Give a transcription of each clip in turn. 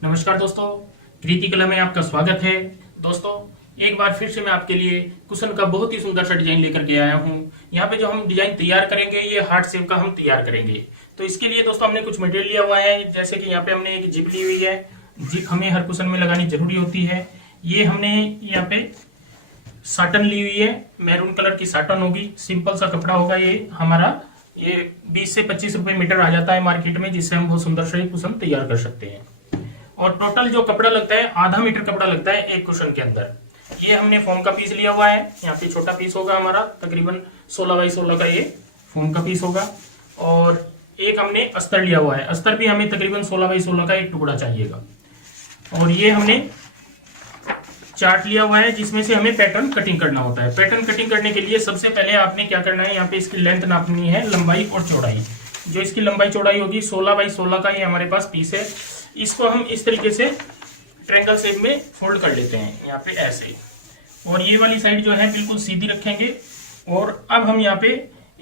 नमस्कार दोस्तों, कृति कला में आपका स्वागत है। दोस्तों, एक बार फिर से मैं आपके लिए कुशन का बहुत ही सुंदर सा डिजाइन लेकर के आया हूँ। यहाँ पे जो हम डिजाइन तैयार करेंगे ये हार्ट शेप का हम तैयार करेंगे। तो इसके लिए दोस्तों हमने कुछ मटेरियल लिया हुआ है, जैसे कि यहाँ पे हमने एक जिप ली हुई है। जिप हमें हर कुशन में लगानी जरूरी होती है। ये हमने यहाँ पे साटन ली हुई है, मैरून कलर की साटन होगी, सिंपल सा कपड़ा होगा। ये हमारा ये 20 से 25 रुपए मीटर आ जाता है मार्केट में, जिससे हम बहुत सुंदर से कुशन तैयार कर सकते हैं। और टोटल जो कपड़ा लगता है आधा मीटर कपड़ा लगता है एक कुशन के अंदर। ये हमने फोम का पीस लिया हुआ है। यहाँ पे छोटा पीस होगा हमारा, तकरीबन 16 बाई 16 का ये फोम का पीस होगा। और एक हमने अस्तर लिया हुआ है, अस्तर भी हमें तकरीबन 16 बाई 16 का एक टुकड़ा चाहिएगा। और ये हमने चार्ट लिया हुआ है, जिसमें से हमें पैटर्न कटिंग करना होता है। पैटर्न कटिंग करने के लिए सबसे पहले आपने क्या करना है, यहाँ पे इसकी लेंथ नापनी है, लंबाई और चौड़ाई। जो इसकी लंबाई चौड़ाई होगी 16 बाई 16 का ये हमारे पास पीस है। इसको हम इस तरीके से ट्रायंगल शेप में फोल्ड कर लेते हैं, यहाँ पे ऐसे। और ये वाली साइड जो है बिल्कुल सीधी रखेंगे। और अब हम यहाँ पे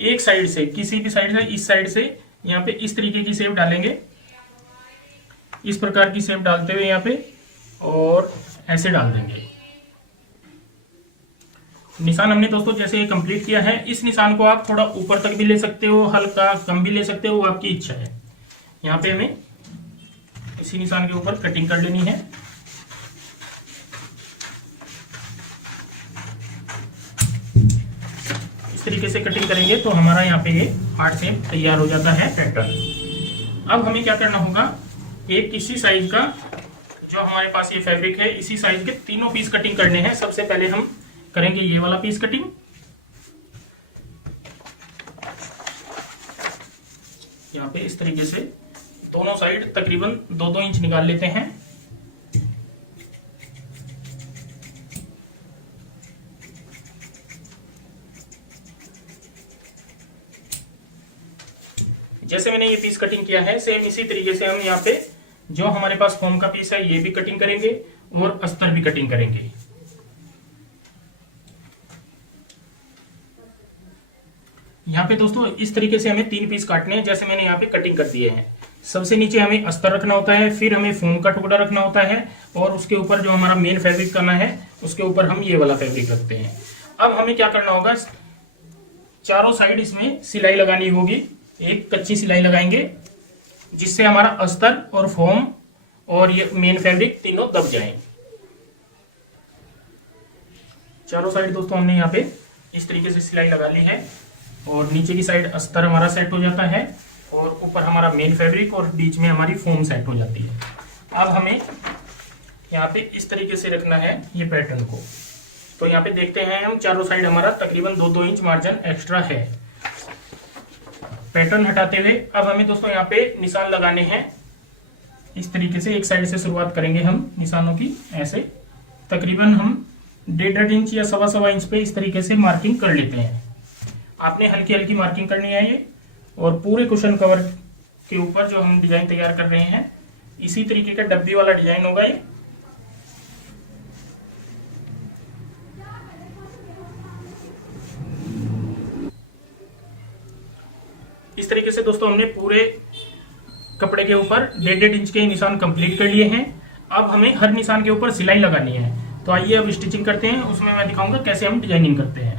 एक साइड से, किसी भी साइड से, इस साइड से यहाँ पे इस तरीके की शेप डालेंगे, इस प्रकार की शेप डालते हुए यहाँ पे, और ऐसे डाल देंगे। निशान हमने दोस्तों जैसे ये कंप्लीट किया है। इस निशान को आप थोड़ा ऊपर तक भी ले सकते हो, हल्का कम भी ले सकते हो, वो आपकी इच्छा है। यहाँ पे हमें इसी निशान के ऊपर कटिंग कर लेनी है। इस तरीके से कटिंग करेंगे तो हमारा यहाँ पे ये हार्ट शेप तैयार हो जाता है पैटर्न। अब हमें क्या करना होगा, एक इसी साइज का जो हमारे पास ये फैब्रिक है, इसी साइज के तीनों पीस कटिंग करने हैं। सबसे पहले हम करेंगे ये वाला पीस कटिंग। यहाँ पे इस तरीके से दोनों साइड तकरीबन 2-2 इंच निकाल लेते हैं। जैसे मैंने ये पीस कटिंग किया है, सेम इसी तरीके से हम यहाँ पे जो हमारे पास फोम का पीस है ये भी कटिंग करेंगे और अस्तर भी कटिंग करेंगे। यहाँ पे दोस्तों इस तरीके से हमें 3 पीस काटने हैं, जैसे मैंने यहाँ पे कटिंग कर दिए हैं। सबसे नीचे हमें अस्तर रखना होता है, फिर हमें फोम का टुकड़ा रखना होता है, और उसके ऊपर जो हमारा मेन फैब्रिक करना है उसके ऊपर हम ये वाला फैब्रिक रखते हैं। अब हमें क्या करना होगा, चारों साइड इसमें सिलाई लगानी होगी। एक कच्ची सिलाई लगाएंगे, जिससे हमारा अस्तर और फोम और ये मेन फैब्रिक तीनों दब जाएं। चारों साइड दोस्तों हमने यहाँ पे इस तरीके से सिलाई लगा ली है, और नीचे की साइड अस्तर हमारा सेट हो जाता है, और ऊपर हमारा मेन फैब्रिक, और बीच में हमारी फोम सेट हो जाती है। अब हमें यहाँ पे इस तरीके से रखना है ये पैटर्न को। तो यहाँ पे देखते हैं हम, चारों साइड हमारा तकरीबन 2-2 इंच मार्जिन एक्स्ट्रा है। पैटर्न हटाते हुए अब हमें दोस्तों यहाँ पे निशान लगाने हैं। इस तरीके से एक साइड से शुरुआत करेंगे हम निशानों की, ऐसे तकरीबन हम 1.5 इंच या 1.25 इंच पे इस तरीके से मार्किंग कर लेते हैं। आपने हल्की हल्की मार्किंग करनी है ये। और पूरे कुशन कवर के ऊपर जो हम डिजाइन तैयार कर रहे हैं, इसी तरीके का डब्बी वाला डिजाइन होगा ये। इस तरीके से दोस्तों हमने पूरे कपड़े के ऊपर 1.5 इंच के निशान कंप्लीट कर लिए हैं। अब हमें हर निशान के ऊपर सिलाई लगानी है। तो आइए अब स्टिचिंग करते हैं, उसमें मैं दिखाऊंगा कैसे हम डिजाइनिंग करते हैं।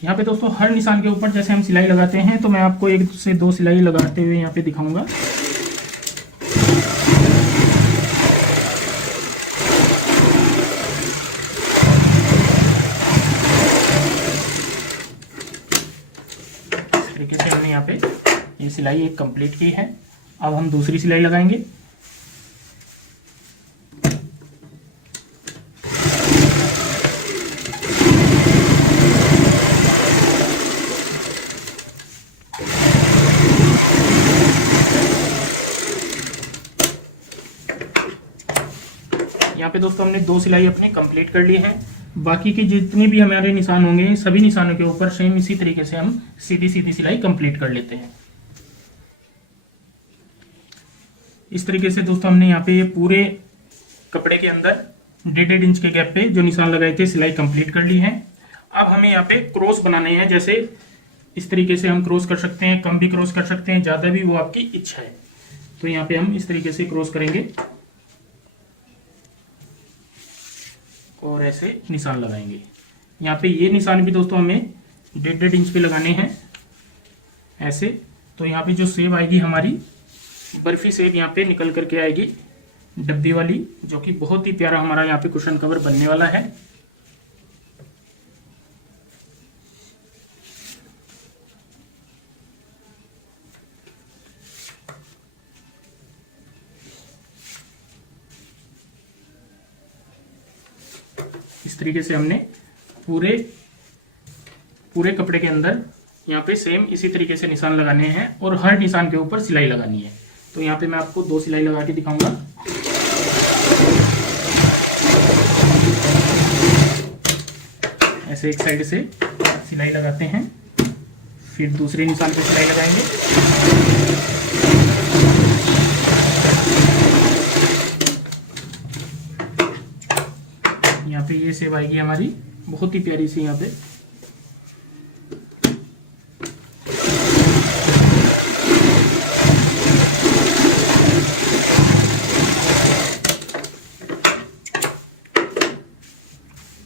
यहाँ पे दोस्तों हर निशान के ऊपर जैसे हम सिलाई लगाते हैं, तो मैं आपको 1 से 2 सिलाई लगाते हुए यहाँ पे दिखाऊंगा। इस तरीके से हमने यहाँ पे ये सिलाई एक कंप्लीट की है। अब हम दूसरी सिलाई लगाएंगे। यहाँ पे दोस्तों हमने 2 सिलाई अपनी कंप्लीट कर ली है। बाकी के जितने भी हमारे निशान होंगे, सभी निशानों के ऊपर सेम इसी तरीके से हम सीधी सीधी सिलाई कंप्लीट कर लेते हैं। इस तरीके से दोस्तों हमने यहाँ पे पूरे कपड़े के अंदर 1.5 इंच के गैप पे जो निशान लगाए थे सिलाई कंप्लीट कर ली है। अब हमें यहाँ पे क्रॉस बनाने हैं। जैसे इस तरीके से हम क्रॉस कर सकते हैं, कम भी क्रॉस कर सकते हैं, ज़्यादा भी, वो आपकी इच्छा है। तो यहाँ पे हम इस तरीके से क्रॉस करेंगे और ऐसे निशान लगाएंगे। यहाँ पे ये निशान भी दोस्तों हमें 1.5 इंच पे लगाने हैं ऐसे। तो यहाँ पे जो सेब आएगी हमारी बर्फी सेब यहाँ पे निकल करके आएगी डब्बी वाली, जो कि बहुत ही प्यारा हमारा यहाँ पे कुशन कवर बनने वाला है। इस तरीके से हमने पूरे कपड़े के अंदर यहाँ पे सेम इसी तरीके से निशान लगाने हैं और हर निशान के ऊपर सिलाई लगानी है। तो यहाँ पे मैं आपको 2 सिलाई लगा के दिखाऊंगा। ऐसे एक साइड से सिलाई लगाते हैं, फिर दूसरे निशान पे सिलाई लगाएंगे। यहाँ पे ये सेब आएगी हमारी बहुत ही प्यारी सी। यहाँ पे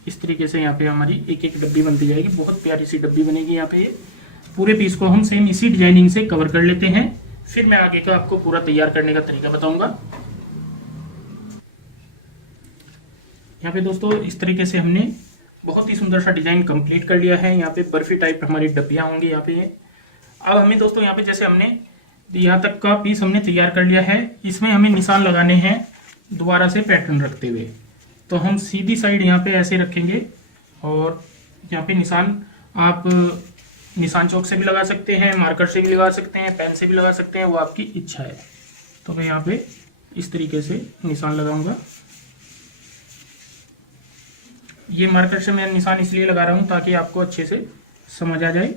इस तरीके से यहाँ पे हमारी एक एक डब्बी बनती जाएगी, बहुत प्यारी सी डब्बी बनेगी। यहाँ पे ये पूरे पीस को हम सेम इसी डिजाइनिंग से कवर कर लेते हैं, फिर मैं आगे का आपको पूरा तैयार करने का तरीका बताऊंगा। यहाँ पे दोस्तों इस तरीके से हमने बहुत ही सुंदर सा डिजाइन कंप्लीट कर लिया है। यहाँ पे बर्फी टाइप हमारी डब्बियां होंगी यहाँ पे। अब हमें दोस्तों यहाँ पे जैसे हमने यहाँ तक का पीस हमने तैयार कर लिया है, इसमें हमें निशान लगाने हैं दोबारा से पैटर्न रखते हुए। तो हम सीधी साइड यहाँ पे ऐसे रखेंगे और यहाँ पे निशान आप निशान चौक से भी लगा सकते हैं, मार्कर से भी लगा सकते हैं, पेन से भी लगा सकते हैं, वो आपकी इच्छा है। तो मैं यहाँ पे इस तरीके से निशान लगाऊंगा। ये मार्कर से मैं निशान इसलिए लगा रहा हूँ ताकि आपको अच्छे से समझ आ जाए।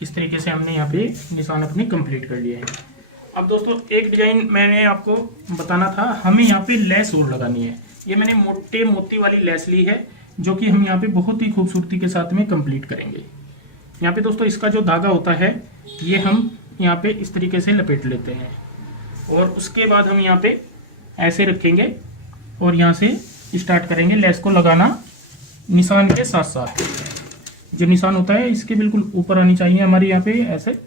इस तरीके से हमने यहाँ पे निशान अपने कंप्लीट कर लिए हैं। अब दोस्तों एक डिजाइन मैंने आपको बताना था, हमें यहाँ पे लेस और लगानी है। ये मैंने मोटे मोती वाली लेस ली है, जो कि हम यहाँ पे बहुत ही खूबसूरती के साथ में कंप्लीट करेंगे। यहाँ पे दोस्तों इसका जो धागा होता है ये हम यहाँ पे इस तरीके से लपेट लेते हैं और उसके बाद हम यहाँ पे ऐसे रखेंगे और यहाँ से स्टार्ट करेंगे लेस को लगाना निशान के साथ साथ। जो निशान होता है इसके बिल्कुल ऊपर आनी चाहिए हमारी यहाँ पे ऐसे।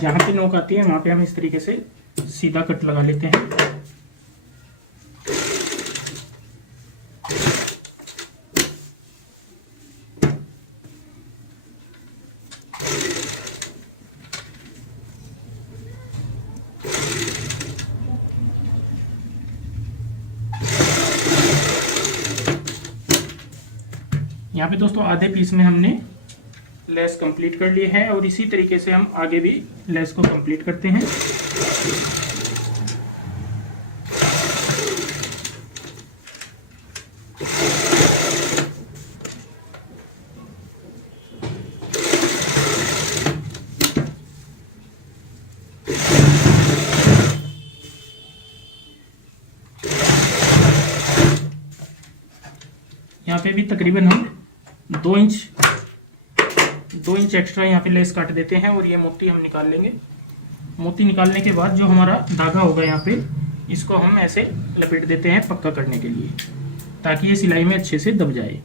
जहाँ पे नोक आती है वहां पे हम इस तरीके से सीधा कट लगा लेते हैं। यहाँ पे दोस्तों आधे पीस में हमने लेस कंप्लीट कर ली है और इसी तरीके से हम आगे भी लेस को कंप्लीट करते हैं। यहाँ पे भी तकरीबन हम 2 इंच एक्स्ट्रा यहाँ पे लेस काट देते हैं और ये मोती हम निकाल लेंगे। मोती निकालने के बाद जो हमारा धागा होगा यहाँ पे इसको हम ऐसे लपेट देते हैं पक्का करने के लिए, ताकि ये सिलाई में अच्छे से दब जाए।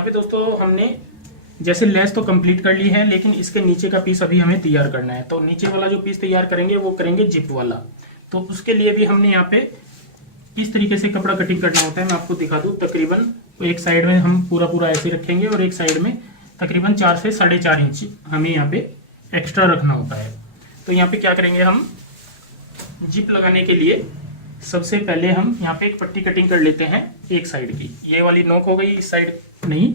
यहाँ पे दोस्तों हमने जैसे लेस तो कंप्लीट कर ली है, लेकिन इसके नीचे का पीस अभी हमें तैयार करना है। तो नीचे वाला जो पीस तैयार करेंगे वो करेंगे जिप वाला। तो उसके लिए भी हमने यहाँ पे किस तरीके से कपड़ा कटिंग करना होता है मैं आपको दिखा दूं। तकरीबन तो एक साइड में हम पूरा ऐसे रखेंगे और एक साइड में तकरीबन 4 से 4.5 इंच हमें यहाँ पे एक्स्ट्रा रखना होता है। तो यहाँ पे क्या करेंगे, हम जिप लगाने के लिए सबसे पहले हम यहाँ पे एक पट्टी कटिंग कर लेते हैं एक साइड की। ये वाली नोक हो गई, इस साइड नहीं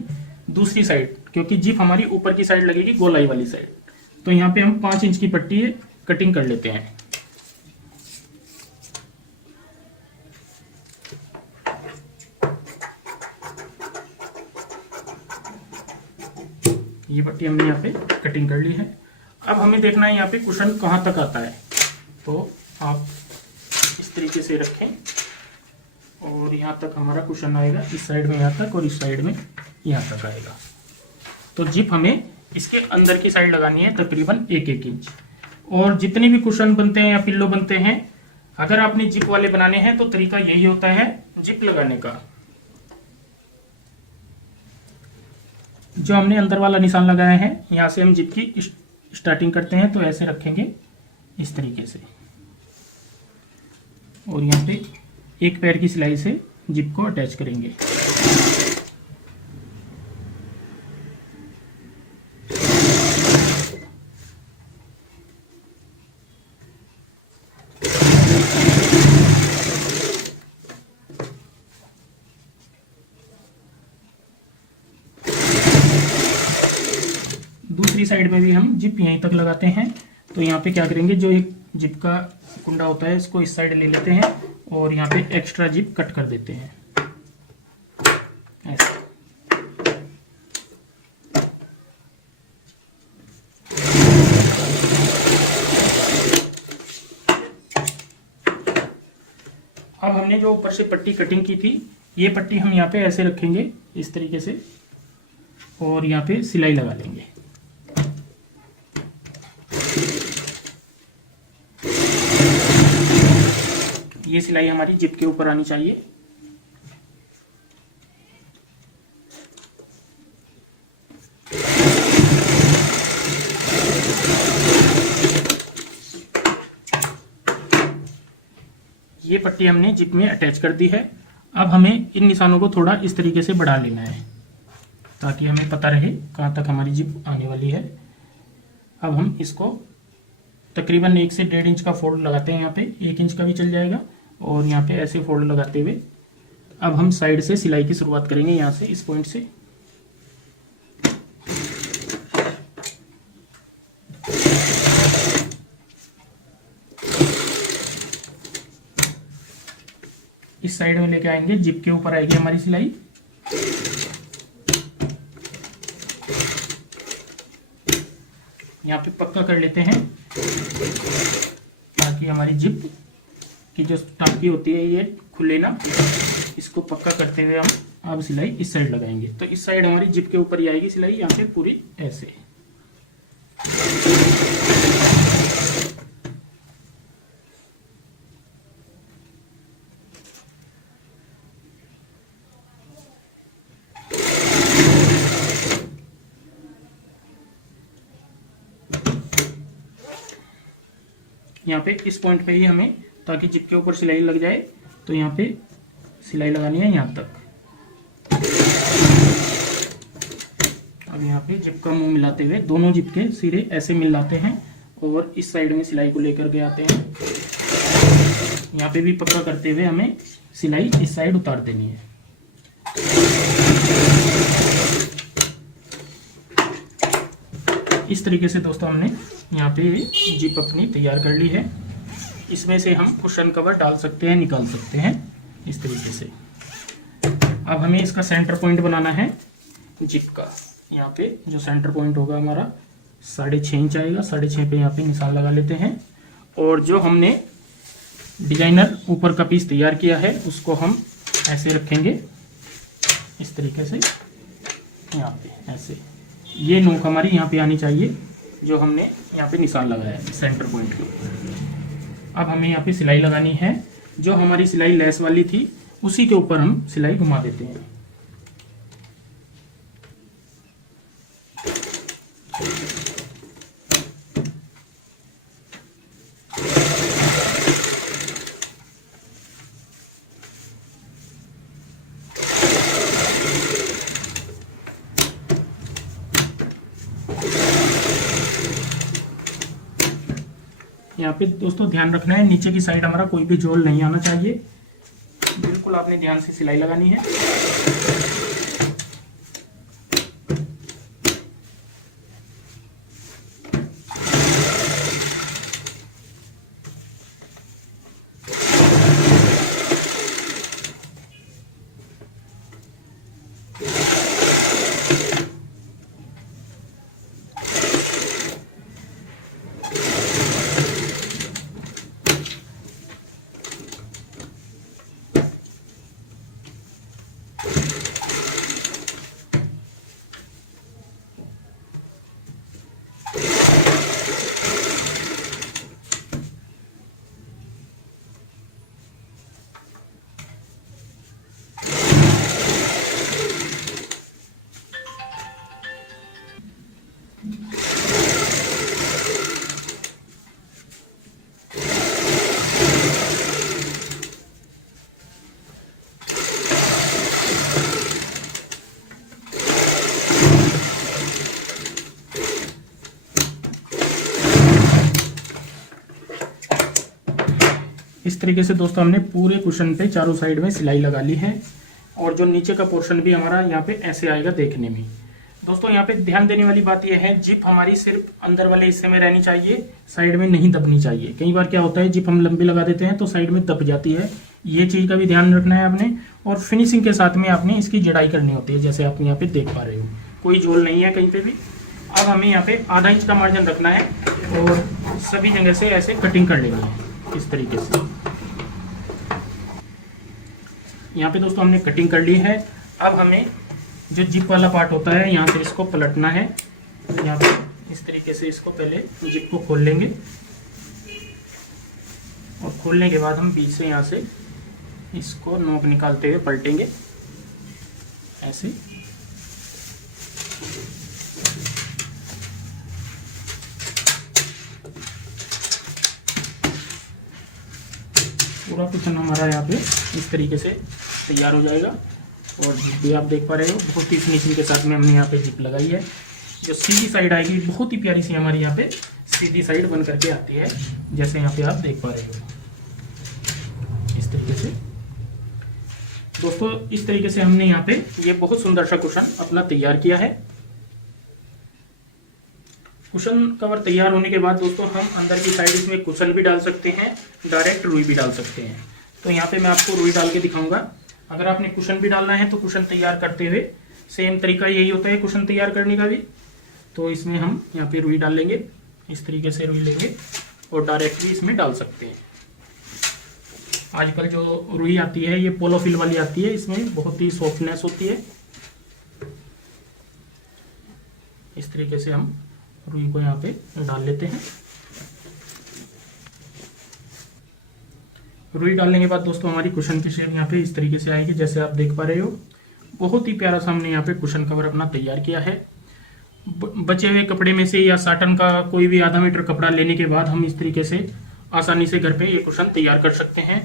दूसरी साइड, क्योंकि जिप हमारी ऊपर की साइड लगेगी, गोलाई वाली साइड। तो यहाँ पे हम 5 इंच की पट्टी कटिंग कर लेते हैं। ये पट्टी हमने यहाँ पे कटिंग कर ली है। अब हमें देखना है यहाँ पे कुशन कहाँ तक आता है। तो आप इस तरीके से रखें और यहाँ तक हमारा कुशन आएगा, इस साइड में यहाँ तक और इस साइड में यहाँ तक आएगा। तो जिप हमें इसके अंदर की साइड लगानी है तकरीबन 1-1 इंच। और जितने भी कुशन बनते हैं या पिल्लो बनते हैं, अगर आपने जिप वाले बनाने हैं तो तरीका यही होता है जिप लगाने का। जो हमने अंदर वाला निशान लगाया है, यहाँ से हम जिप की स्टार्टिंग करते हैं। तो ऐसे रखेंगे इस तरीके से और यहाँ पे एक पैर की सिलाई से जिप को अटैच करेंगे। दूसरी साइड में भी हम जिप यहीं तक लगाते हैं। तो यहाँ पे क्या करेंगे, जो एक जिप का कुंडा होता है इसको इस साइड ले लेते हैं और यहाँ पे एक्स्ट्रा जिप कट कर देते हैं ऐसे। अब हमने जो ऊपर से पट्टी कटिंग की थी, ये पट्टी हम यहाँ पे ऐसे रखेंगे इस तरीके से और यहाँ पे सिलाई लगा लेंगे। ये सिलाई हमारी जिप के ऊपर आनी चाहिए। ये पट्टी हमने जिप में अटैच कर दी है। अब हमें इन निशानों को थोड़ा इस तरीके से बढ़ा लेना है ताकि हमें पता रहे कहाँ तक हमारी जिप आने वाली है। अब हम इसको तकरीबन 1 से 1.5 इंच का फोल्ड लगाते हैं। यहाँ पे 1 इंच का भी चल जाएगा और यहाँ पे ऐसे फोल्ड लगाते हुए अब हम साइड से सिलाई की शुरुआत करेंगे, यहाँ से इस पॉइंट से। इस साइड में लेके आएंगे, जिप के ऊपर आएगी हमारी सिलाई। यहाँ पे पक्का कर लेते हैं ताकि हमारी जिप की जो टाँकी होती है ये खुले ना। इसको पक्का करते हुए हम अब सिलाई इस साइड लगाएंगे। तो इस साइड हमारी जिप के ऊपर ही आएगी सिलाई, यहाँ पे पूरी ऐसे। यहाँ पे इस पॉइंट पे ही हमें, ताकि जिप के ऊपर सिलाई लग जाए, तो यहाँ पे सिलाई लगानी है यहाँ तक। अब यहाँ पे जिप का मुंह मिलाते हुए दोनों जिप के सिरे ऐसे मिलाते हैं और इस साइड में सिलाई को लेकर के आते हैं। यहाँ पे भी पक्का करते हुए हमें सिलाई इस साइड उतार देनी है। इस तरीके से दोस्तों हमने यहाँ पे जिप अपनी तैयार कर ली है। इसमें से हम कुशन कवर डाल सकते हैं, निकाल सकते हैं इस तरीके से। अब हमें इसका सेंटर पॉइंट बनाना है जिप का। यहाँ पे जो सेंटर पॉइंट होगा हमारा 6.5 इंच आएगा। 6.5 पे यहाँ पे निशान लगा लेते हैं और जो हमने डिजाइनर ऊपर का पीस तैयार किया है उसको हम ऐसे रखेंगे इस तरीके से। यहाँ पे ऐसे ये नोक हमारी यहाँ पे आनी चाहिए जो हमने यहाँ पे निशान लगाया है सेंटर पॉइंट के ऊपर। अब हमें यहाँ पे सिलाई लगानी है। जो हमारी सिलाई लेस वाली थी उसी के ऊपर हम सिलाई घुमा देते हैं। पे दोस्तों ध्यान रखना है, नीचे की साइड हमारा कोई भी झोल नहीं आना चाहिए। बिल्कुल आपने ध्यान से सिलाई लगानी है। इस तरीके से दोस्तों हमने पूरे कुशन पे चारों साइड में सिलाई लगा ली है और जो नीचे का पोर्शन भी हमारा यहाँ पे ऐसे आएगा देखने में। दोस्तों यहाँ पे ध्यान देने वाली बात यह है, जिप हमारी सिर्फ अंदर वाले हिस्से में रहनी चाहिए, साइड में नहीं दबनी चाहिए। कई बार क्या होता है, जिप हम लंबी लगा देते हैं तो साइड में दब जाती है, ये चीज़ का भी ध्यान रखना है आपने। और फिनिशिंग के साथ में आपने इसकी जड़ाई करनी होती है, जैसे आप यहाँ पे देख पा रहे हो कोई झोल नहीं है कहीं पे भी। अब हमें यहाँ पे आधा इंच का मार्जिन रखना है और सभी जगह से ऐसे कटिंग कर लेनी है इस तरीके से। यहाँ पे दोस्तों हमने कटिंग कर ली है। अब हमें जो जिप वाला पार्ट होता है यहाँ से इसको पलटना है। यहाँ पे इस तरीके से इसको पहले जिप को खोल लेंगे और खोलने के बाद हम बीच से यहाँ से इसको नोक निकालते हुए पलटेंगे ऐसे। पूरा कुशन हमारा यहाँ पे इस तरीके से तैयार हो जाएगा। और जिप भी आप देख पा रहे हो, बहुत ही फिनिशिंग के साथ में हमने यहाँ पे जिप लगाई है। जो सीधी साइड आएगी बहुत ही प्यारी सी हमारी यहाँ पे सीधी साइड बन करके आती है, जैसे यहाँ पे आप देख पा रहे हो इस तरीके से। दोस्तों इस तरीके से हमने यहाँ पे ये बहुत सुंदर सा कुशन अपना तैयार किया है। कुशन कवर तैयार होने के बाद दोस्तों हम अंदर की साइड इसमें कुशन भी डाल सकते हैं, डायरेक्ट रुई भी डाल सकते हैं। तो यहाँ पे मैं आपको रुई डाल के दिखाऊंगा। अगर आपने कुशन भी डालना है तो कुशन तैयार करते हुए सेम तरीका यही होता है कुशन तैयार करने का भी। तो इसमें हम यहाँ पे रुई डाल लेंगे, इस तरीके से रुई लेंगे और डायरेक्ट भी इसमें डाल सकते हैं। आजकल जो रुई आती है ये पोलोफिल वाली आती है, इसमें बहुत ही सॉफ्टनेस होती है। इस तरीके से हम रुई को यहाँ पे डाल लेते हैं। रुई डालने के बाद दोस्तों हमारी कुशन की शेप यहाँ पे इस तरीके से आएगी, जैसे आप देख पा रहे हो। बहुत ही प्यारा सा हमने यहाँ पे कुशन कवर अपना तैयार किया है। बचे हुए कपड़े में से या साटन का कोई भी आधा मीटर कपड़ा लेने के बाद हम इस तरीके से आसानी से घर पे ये कुशन तैयार कर सकते हैं।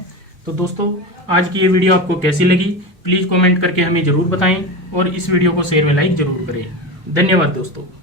तो दोस्तों आज की ये वीडियो आपको कैसी लगी प्लीज़ कमेंट करके हमें ज़रूर बताएं और इस वीडियो को शेयर में लाइक ज़रूर करें। धन्यवाद दोस्तों।